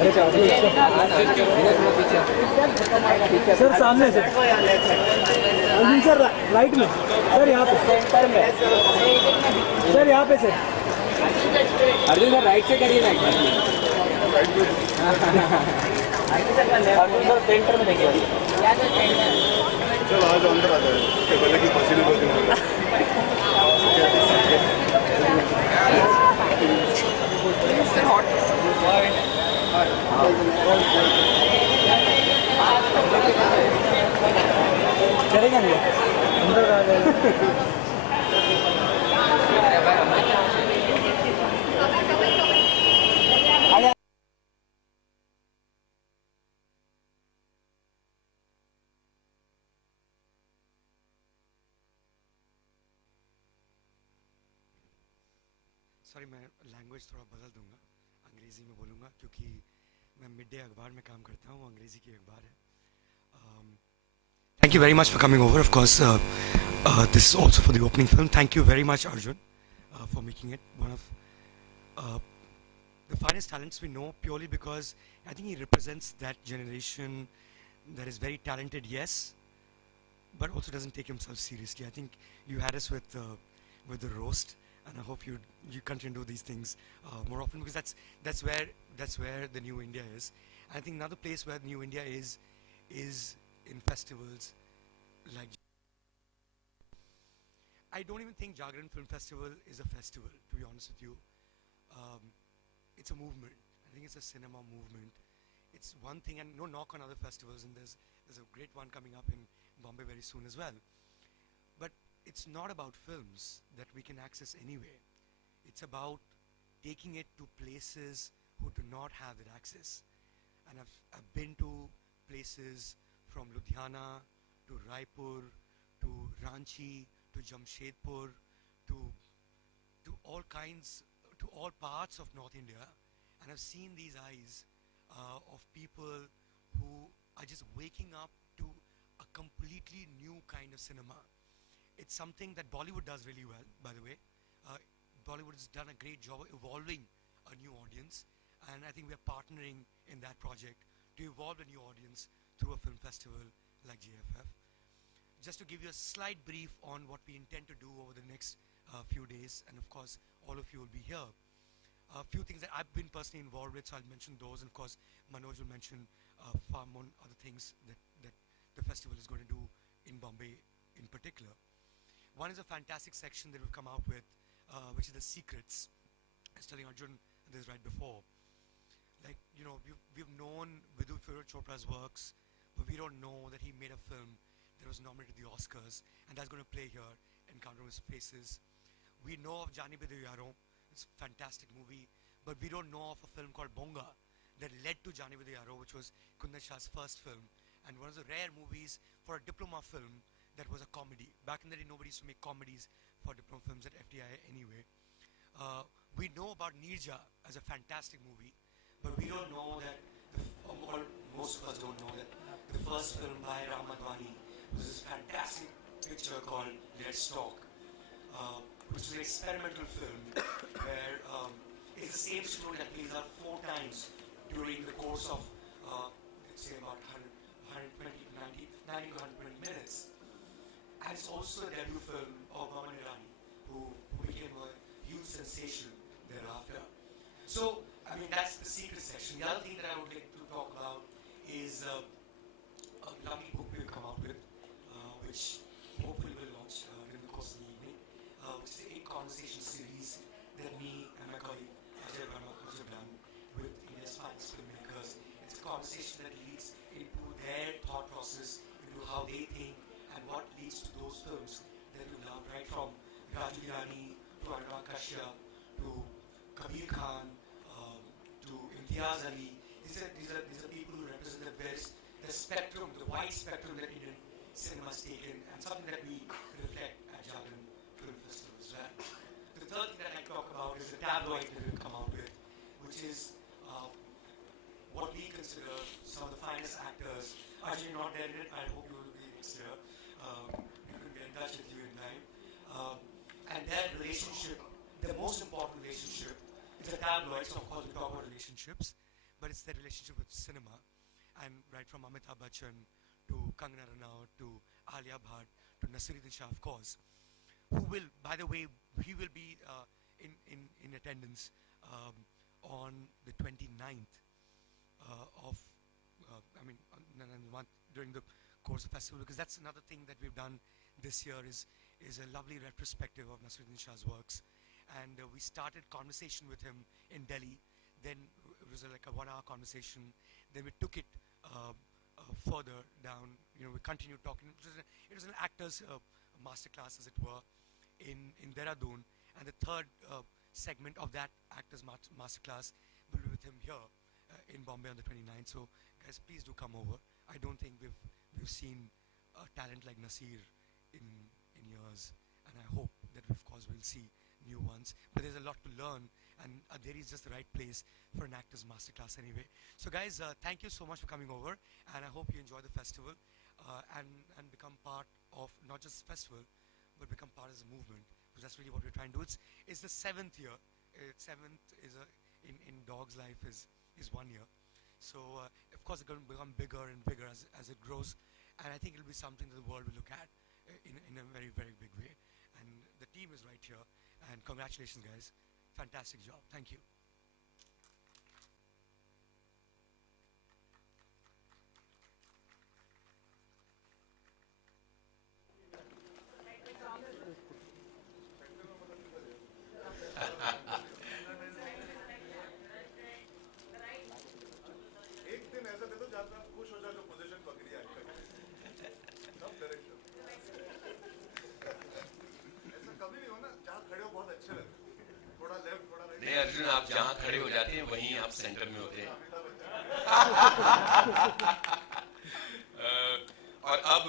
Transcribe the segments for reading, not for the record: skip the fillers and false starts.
अरे सर सामने से अर्जुन सर राइट में सर यहाँ पे सेंटर में सर यहाँ पे सर अर्जुन सर राइट से करिए ना अर्जुन सर सेंटर में देखिए चलो आज अंदर आ जाए पहले की पसीने चलेगा नहीं अंदर आ जाए सॉरी मैं लैंग्वेज थोड़ा बदल दूंगा, अंग्रेज़ी में बोलूँगा क्योंकि मैं मिड डे अखबार में काम करता हूँ, अंग्रेज़ी की अखबार है. Thank you very much for coming over. Of course, this is also for the opening film. Thank you very much, Arjun, for making it one of the finest talents we know, purely because I think he represents that generation that is very talented, yes, but also doesn't take himself seriously. I think you had us with the roast, and I hope you continue to do these things more often, because that's where the new India is. And I think another place where new India is in festivals like. I don't even think Jagran Film Festival is a festival, to be honest with you. It's a movement. I think it's a cinema movement. It's one thing, and no knock on other festivals, and there's a great one coming up in Bombay very soon as well. But it's not about films that we can access anyway. It's about taking it to places who do not have that access. And I've been to places from Ludhiana to Raipur to Ranchi to Jamshedpur to all kinds, to all parts of North India, and I've seen these eyes of people who are just waking up to a completely new kind of cinema. It's something that Bollywood does really well, by the way. Bollywood has done a great job of evolving a new audience, and I think we're partnering in that project to evolve a new audience through a film festival like JFF. Just to give you a slight brief on what we intend to do over the next few days, and of course all of you will be here. A few things that I've been personally involved with, so I'll mention those, and of course Manoj will mention far more other things that the festival is going to do in Bombay in particular. One is a fantastic section that we've come out with, which is the secrets. I was telling Arjun this right before. Like, you know, we've known Vidhu Chopra's works, but we don't know that he made a film that was nominated to the Oscars, and that's going to play here, Encounter with Faces. We know of Jani Bide Yaro, it's a fantastic movie, but we don't know of a film called Bonga that led to Jani Bide Yaro, which was Kundan Shah's first film, and one of the rare movies for a diploma film that was a comedy. Back in the day, nobody used to make comedies for diploma films at FDI anyway. We know about Nirja as a fantastic movie, but we don't know that, or most of us don't know that the first film by Ram Madhwani was this fantastic picture called Let's Talk, which is an experimental film where it's the same story that plays out 4 times during the course of, let's say, about 120 to 90 to 120 minutes. And it's also a debut film of Maman Irani, who became a huge sensation thereafter. So, I mean, that's the secret section. The other thing that I would like to talk about is a lovely book we've come out with, which hopefully will launch during the course of the evening, which is a 8 conversation series that me and my colleague Ajay Bran with India's finest filmmakers. It's a conversation that leads into their thought process, into how they think and what leads to those films that you love, right from Raju Hirani to Anurag Kashyap to Kabir Khan to Imtiaz Ali. These are people who represent the spectrum, the wide spectrum that Indian cinema has taken, and something that we reflect at Jagran Film Festival as well. The third thing that I talk about is the tabloid that we've come out with, which is what we consider some of the finest actors. Actually, not there yet. I hope you will be next year. We could get in touch with you in time. And their relationship, the most important relationship, is the tabloids. So of course, we talk about relationships, but it's their relationship with cinema, and right from Amitabh Bachchan to Kangana Ranaut to Alia Bhatt to Nasiruddin Shah, of course, who will, by the way, he will be in attendance on the 29th of, I mean, during the course of festival, because that's another thing that we've done this year is a lovely retrospective of Nasiruddin Shah's works. And we started conversation with him in Delhi. Then it was like a 1-hour conversation. Then we took it further down. You know, we continued talking. It was an actor's masterclass, as it were, in Dehradun. And the third segment of that actor's masterclass will be with him here in Bombay on the 29th. So, guys, please do come over. I don't think we've seen a talent like Nasir in years, and I hope that, of course, we'll see new ones. But there's a lot to learn, and Andheri is just the right place for an actor's masterclass anyway. So, guys, thank you so much for coming over, and I hope you enjoy the festival and become part of not just the festival, but become part as a movement, because that's really what we're trying to do. It's the 7th year. 7th is in Dog's life is 1 year. So, of course, it's going to become bigger and bigger as it grows, and I think it'll be something that the world will look at in a very, very big way. And the team is right here, and congratulations, guys. Fantastic job. Thank you. एक दिन ऐसा दे दो जहाँ पे आप खुश हो जाओ जो पोजीशन पकड़ी है सब डायरेक्शन ऐसा कभी नहीं हो ना जहाँ खड़े हो बहुत अच्छे लगते थोड़ा लेफ्ट थोड़ा राइट नहीं अर्जुन, आप जहाँ खड़े हो जाते हैं वहीं आप सेंटर में होते हैं। और अब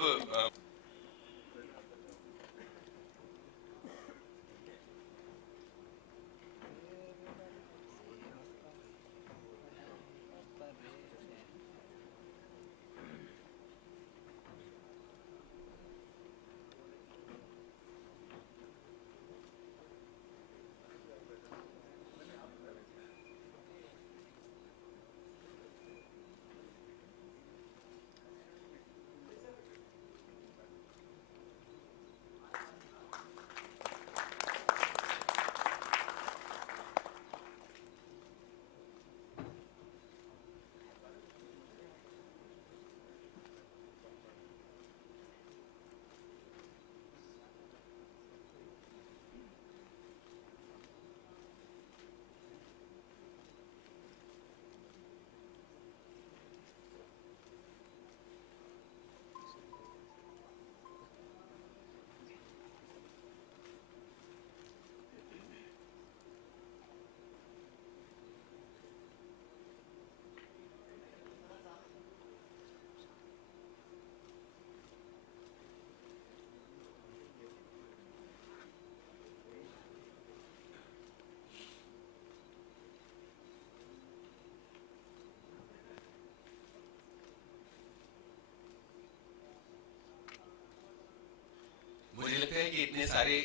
मुझे लगता है कि इतने सारे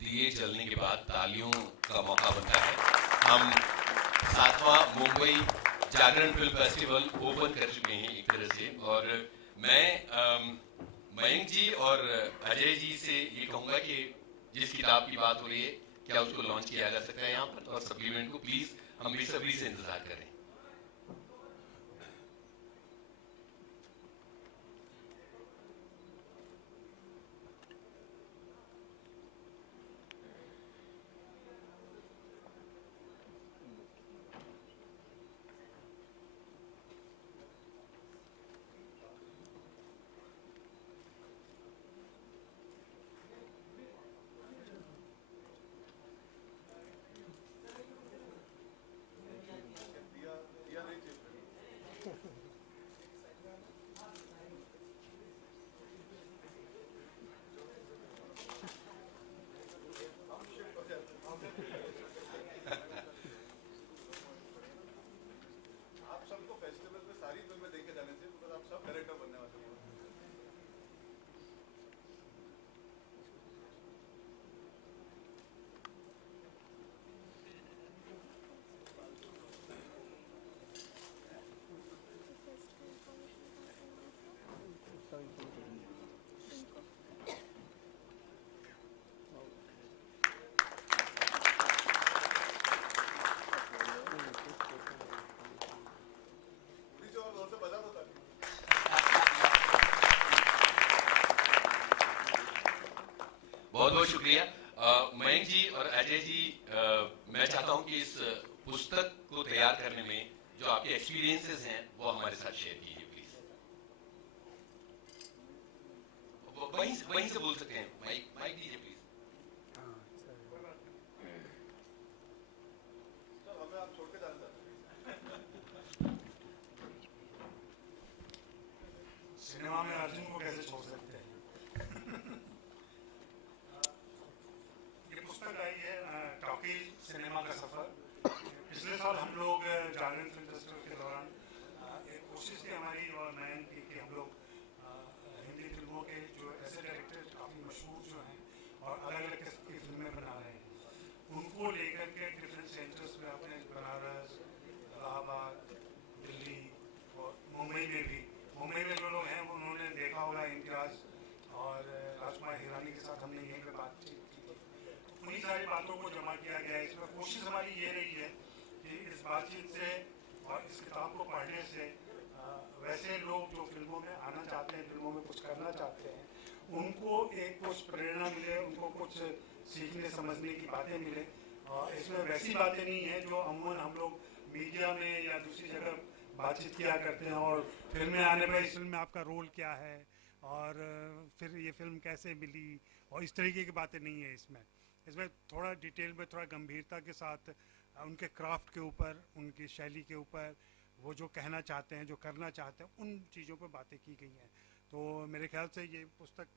दिए जलने के बाद तालियों का मौका बनता है। हम 7वां मुंबई जागरण फिल्म फेस्टिवल ओपन कर चुके हैं एक तरह से, और मैं मयंक जी और अजय जी से ये कहूँगा कि जिस किताब की बात हो रही है, क्या उसको लॉन्च किया जा सकता है यहाँ पर, और सप्लीमेंट को प्लीज हम बेसब्री से इंतजार करें। बहुत शुक्रिया मयंक जी और अजय जी। मैं चाहता हूं कि इस पुस्तक को तैयार करने में जो आपके एक्सपीरियंसेस हैं वो हमारे साथ शेयर कीजिए प्लीज। वहीं से बोल सकते हैं, माइक माइक दीजिए प्लीज। सर हमें आप छोड़ के जाना चाहते हैं। सिनेमा में अर्जुन को कैसे छोड़ सकते हैं। ये पुस्तक आई है टॉकी सिनेमा का सफर। पिछले साल हम लोग जागरण फिल्म फेस्टिवल के दौरान एक कोशिश थी हमारी और मयंक की कि हम लोग हिंदी फिल्मों के जो ऐसे डायरेक्टर काफ़ी मशहूर जो हैं और अलग अलग किस्म की फिल्में बना रहे हैं उनको लेकर के डिफरेंट सेंटर्स में अपने बनारस, इलाहाबाद, दिल्ली और मुंबई में भी। मुंबई में जो लोग हैं वो उन्होंने देखा होगा इम्तियाज़ और राजकुमार हिरानी के साथ हमने यहीं पे बातचीत की थी। उन्हीं सारी बातों को जमा किया गया है। इसमें कोशिश हमारी ये रही है कि इस बातचीत से और इस किताब को पढ़ने से वैसे लोग जो फिल्मों में आना चाहते हैं, फिल्मों में कुछ करना चाहते हैं, उनको एक कुछ प्रेरणा मिले, उनको कुछ सीखने समझने की बातें मिले। इसमें वैसी बातें नहीं हैं जो अमूमन हम लोग मीडिया में या दूसरी जगह बातचीत किया करते हैं और फिल्म में आने पर इस फिल्म में आपका रोल क्या है और फिर ये फिल्म कैसे मिली और इस तरीके की बातें नहीं है इसमें। इसमें थोड़ा डिटेल में, थोड़ा गंभीरता के साथ उनके क्राफ्ट के ऊपर, उनकी शैली के ऊपर, वो जो कहना चाहते हैं, जो करना चाहते हैं, उन चीज़ों पर बातें की गई हैं। तो मेरे ख्याल से ये पुस्तक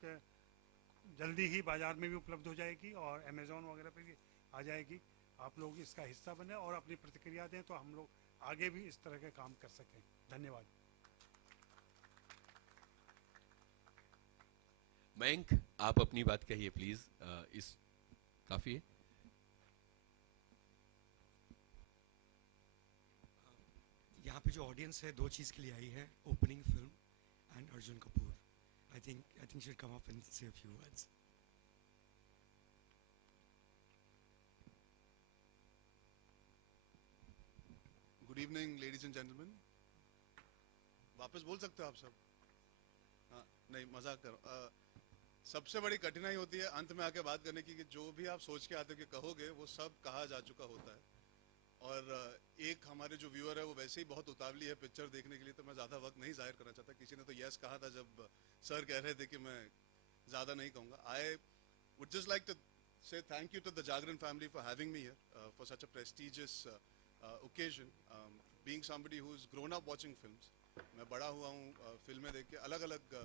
जल्दी ही बाज़ार में भी उपलब्ध हो जाएगी और अमेज़ॉन वगैरह पे भी आ जाएगी। आप लोग इसका हिस्सा बने और अपनी प्रतिक्रिया दें तो हम लोग आगे भी इस तरह के काम कर सकें। धन्यवाद। मयंक आप अपनी बात कहिए प्लीज। इस काफी है। यहाँ पे जो ऑडियंस है दो चीज़ के लिए आई है, opening film and Arjun Kapoor. I think she'll come up and say a few words. Good evening ladies and gentleman. वापस बोल सकते हो आप सब? हाँ नहीं, मजाक करो। सबसे बड़ी कठिनाई होती है अंत में आके बात करने की कि जो भी आप सोच के आते हो कि कहोगे वो सब कहा जा चुका होता है। और एक हमारे जो व्यूअर है वो वैसे ही बहुत उतावली है पिक्चर देखने के लिए, तो मैं ज़्यादा वक्त नहीं जाहिर करना चाहता। किसी ने तो यस कहा था जब सर कह रहे थे कि मैं ज़्यादा नहीं कहूँगा। I would just like to say thank you to the Jagran family for having me here for such a prestigious occasion. Being somebody who's grown up watching films, मैं बड़ा हुआ हूँ फिल्में देख के। अलग अलग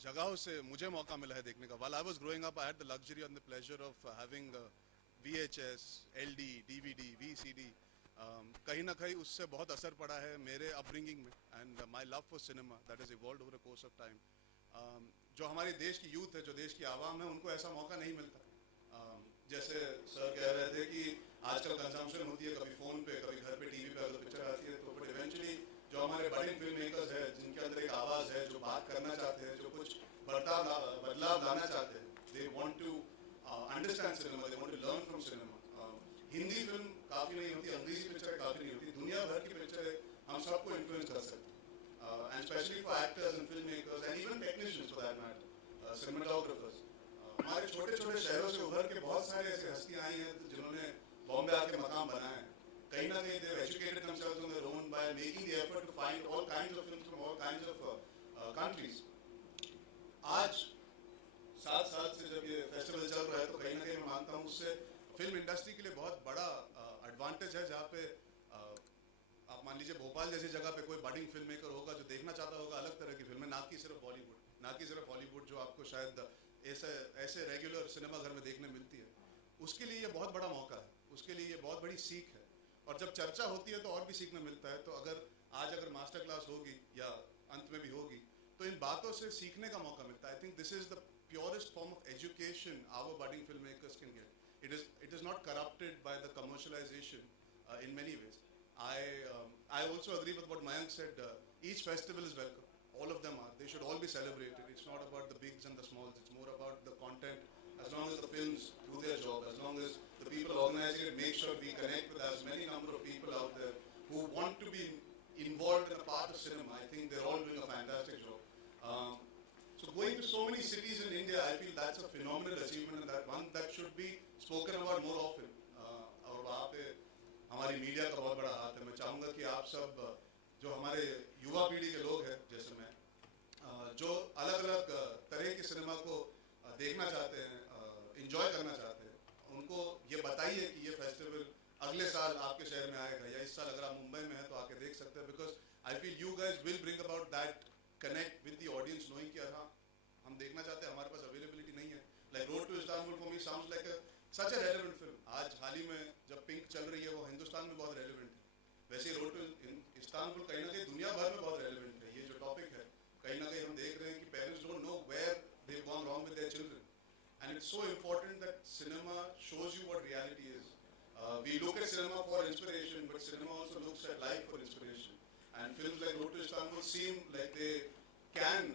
जगहों से मुझे मौका मिला है देखने का। While I was growing up, I had the luxury and the pleasure of having VHS, LD, DVD, VCD. कहीं ना कहीं उससे बहुत असर पड़ा है मेरे अपब्रिंगिंग में and my love for cinema that is evolved over the course of time. जो हमारे देश की यूथ है, जो देश की आवाम है, उनको ऐसा मौका नहीं मिलता। जैसे सर कह रहे थे कि आजकल कंजम्पशन होती है कभी फ़ोन पे, कभी घर पे टीवी पे अगर पिक्चर आती है, तो बट इवेंचुअली जो हमारे बड़े फिल्म मेकर्स हैं जिनके अंदर एक आवाज़ है, जो बात करना चाहते हैं, जो कुछ बदलाव लाना चाहते हैं, they want to understand cinema, they want to learn from cinema. Hindi film काफ़ी नहीं होती, अंग्रेजी पिक्चर काफ़ी नहीं होती, दुनिया भर की पिक्चर हम सबको इन्फ्लुएंस कर सकती हैं। And specially for actors and film makers and even technicians for that matter, cinematographers. हमारे छोटे छोटे शहरों से उभर के बहुत सारे ऐसे हस्तियाँ आई हैं जिन्होंने बॉम्बे आके मकाम बनाए हैं। कहीं ना कहीं they educated themselves on their own by making the effort to find all kinds of films from all kinds of countries. आज 7 साल से जब ये फेस्टिवल चल रहा है तो कहीं ना कहीं मैं मानता हूँ उससे फिल्म इंडस्ट्री के लिए बहुत बड़ा एडवांटेज है। जहाँ पे आप मान लीजिए भोपाल जैसी जगह पे कोई बडिंग फिल्म मेकर होगा जो देखना चाहता होगा अलग तरह की फिल्में, ना कि सिर्फ बॉलीवुड, ना कि सिर्फ हॉलीवुड जो आपको शायद ऐसे रेगुलर सिनेमा घर में देखने मिलती है, उसके लिए ये बहुत बड़ा मौका है, उसके लिए ये बहुत बड़ी सीख है। और जब चर्चा होती है तो और भी सीखने मिलता है। तो अगर मास्टर क्लास होगी या अंत में भी होगी तो इन बातों से सीखने का मौका मिलता है। I think this is the purest form of education our budding film makers can get. It is not corrupted by the commercialization in many ways. I also agree with what Mayank said. Each festival is welcome. All of them are. They should all be celebrated. It's not about the bigs and the smalls. It's more about the content. As long as the films do their job, as long as the people organizing it make sure we connect with as many number of people out there who want to be involved in a part of cinema, I think they're all doing a fantastic job. So going to so many many cities in India, I feel that's a phenomenal achievement and that one that should be spoken about more often. और वहाँ पे हमारी media का बहुत बड़ा हाथ है. मैं चाहूँगा कि आप सब जो हमारे युवा पीढ़ी के लोग हैं जैसे मैं, जो अलग अलग तरह के सिनेमा को देखना चाहते हैं, इंजॉय करना चाहते हैं, उनको ये बताइए कि ये फेस्टिवल अगले साल आपके शहर में आएगा या इस साल अगर आप मुंबई में हैं तो आके देख सकते हैं. Because I feel you guys will bring about that connect with the audience, knowing कि हाँ हम देखना चाहते हैं, हमारे पास अवेलेबिलिटी नहीं है. Like road to Istanbul for me sounds like such a relevant film. आज हाल ही में जब पिंक चल रही है वो हिंदुस्तान में बहुत रेलेवेंट है. वैसे ही रोड टू इस्तांबुल कहीं ना कहीं दुनिया भर में बहुत रेलेवेंट है. ये जो टॉपिक है कहीं ना कहीं हम देख रहे हैं कि parents don't know where they gone wrong with their children. And it's so important that cinema shows you what reality is. We look at cinema for inspiration, but cinema also looks at life for inspiration. And films like Road to Istanbul seem like they can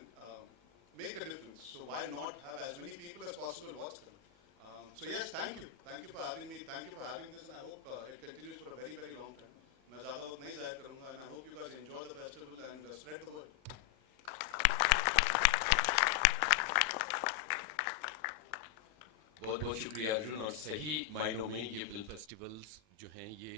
make a difference. So why not have as many people as possible watch them? So yes, thank you. Thank you for having me. Thank you for having this. And I hope it continues for a very, very long time. मैं ज़्यादा वक्त नहीं ज़ाया करूँगा. And I hope you guys enjoy the festival and spread the word. बहुत बहुत शुक्रिया अर्जुन. और सही मायनों में ये फिल्म फेस्टिवल्स जो हैं ये